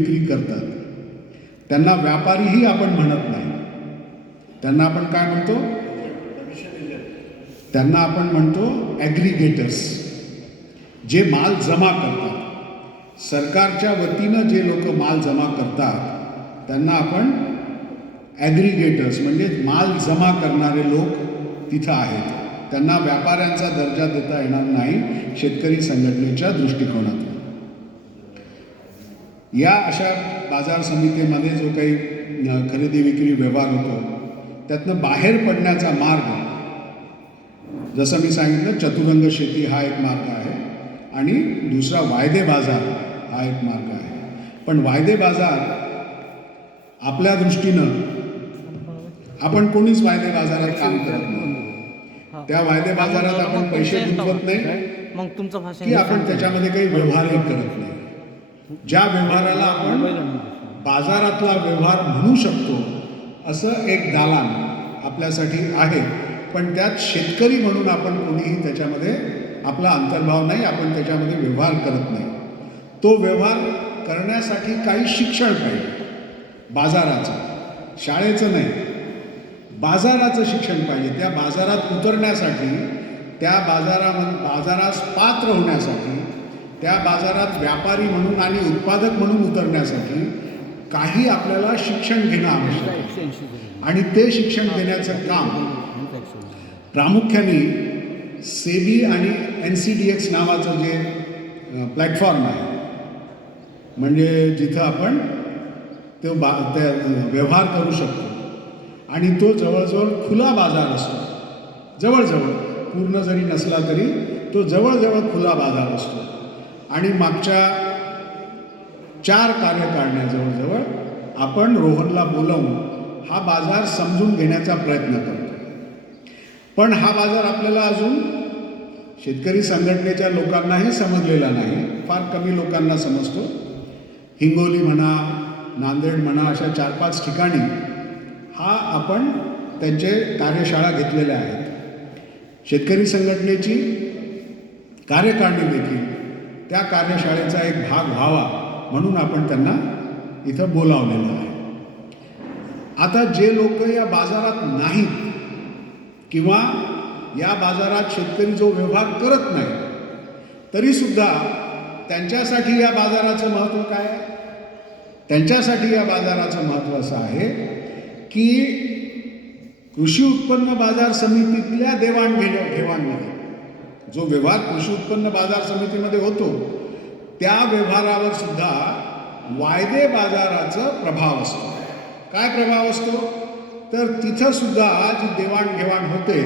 विक्री करतात. त्यांना व्यापारीही आपण म्हणत नाही. त्यांना आपण काय म्हणतो? त्यांना आपण म्हणतो ॲग्रिगेटर्स जे माल जमा करतात. सरकारच्या वतीनं जे लोक माल जमा करतात त्यांना आपण ॲग्रिगेटर्स म्हणजे माल जमा करणारे लोक तिथं आहेत. त्यांना व्यापाऱ्यांचा दर्जा देता येणार नाही शेतकरी संघटनेच्या दृष्टिकोनातून. या अशा बाजार समितीमध्ये जो काही खरेदी विक्री व्यवहार होतो त्यातनं बाहेर पडण्याचा मार्ग जसं मी सांगितलं चतुरंग शेती हा एक मार्ग आहे आणि दुसरा वायदे बाजार हा एक मार्ग आहे. पण वायदे बाजार आपल्या दृष्टीनं आपण कोणीच वायदे बाजारात काम करत नाही. त्या वायदे बाजारात आपण पैसे गुंतवत नाही. मग तुमचं भाषण की आपण त्याच्यामध्ये काही व्यवहारही करत नाही. ज्या व्यवहाराला आपण बाजारातला व्यवहार म्हणू शकतो असं एक दालान आपल्यासाठी आहे. पण त्यात शेतकरी म्हणून आपण कोणीही त्याच्यामध्ये आपला अंतर्भाव नाही आपण त्याच्यामध्ये व्यवहार करत नाही. तो व्यवहार करण्यासाठी काही शिक्षण पाहिजे. बाजाराचं शाळेचं नाही. बाजाराचं शिक्षण पाहिजे. त्या बाजारात उतरण्यासाठी त्या बाजारामध्ये बाजारास पात्र होण्यासाठी त्या बाजारात व्यापारी म्हणून आणि उत्पादक म्हणून उतरण्यासाठी काही आपल्याला शिक्षण घेणं आवश्यक आहे. आणि ते शिक्षण देण्याचं काम प्रामुख्याने सेबी आणि एन सी डी एक्स नावाचं जे प्लॅटफॉर्म आहे. म्हणजे जिथं आपण तो बा त्या व्यवहार करू शकतो. आणि तो जवळजवळ खुला बाजार असतो. जवळजवळ पूर्ण जरी नसला तरी तो जवळजवळ खुला बाजार असतो. आणि मागच्या चार कार्यकारण्या जवळजवळ आपण रोहनला बोलावून हा बाजार समजून घेण्याचा प्रयत्न करतो. पण हा बाजार आपल्याला अजून शेतकरी संघटनेच्या लोकांनाही समजलेला नाही. फार कमी लोकांना समजतो. हिंगोली म्हणा नांदेड म्हणा अशा चार पाच ठिकाणी हा आपण त्यांचे कार्यशाळा घेतलेल्या आहेत. शेतकरी संघटनेची कार्यकारिणी देखील त्या कार्यशाळेचा एक भाग व्हावा म्हणून आपण त्यांना इथं बोलावलेलं आहे. आता जे लोक या बाजारात नाहीत किंवा या बाजारात शेतकरी जो व्यवहार करत नाही तरीसुद्धा त्यांच्यासाठी या बाजाराचं महत्त्व काय आहे? त्यांच्यासाठी या बाजाराचं महत्त्व असं आहे की कृषी उत्पन्न बाजार समितीतल्या देवाणघेण्या घेवाणमध्ये जो व्यवहार कृषी उत्पन्न बाजार समितीमध्ये होतो त्या व्यवहारावर सुद्धा वायदे बाजाराचा प्रभाव असतो. काय प्रभाव असतो? तर तिथं सुद्धा जी देवाणघेवाण होते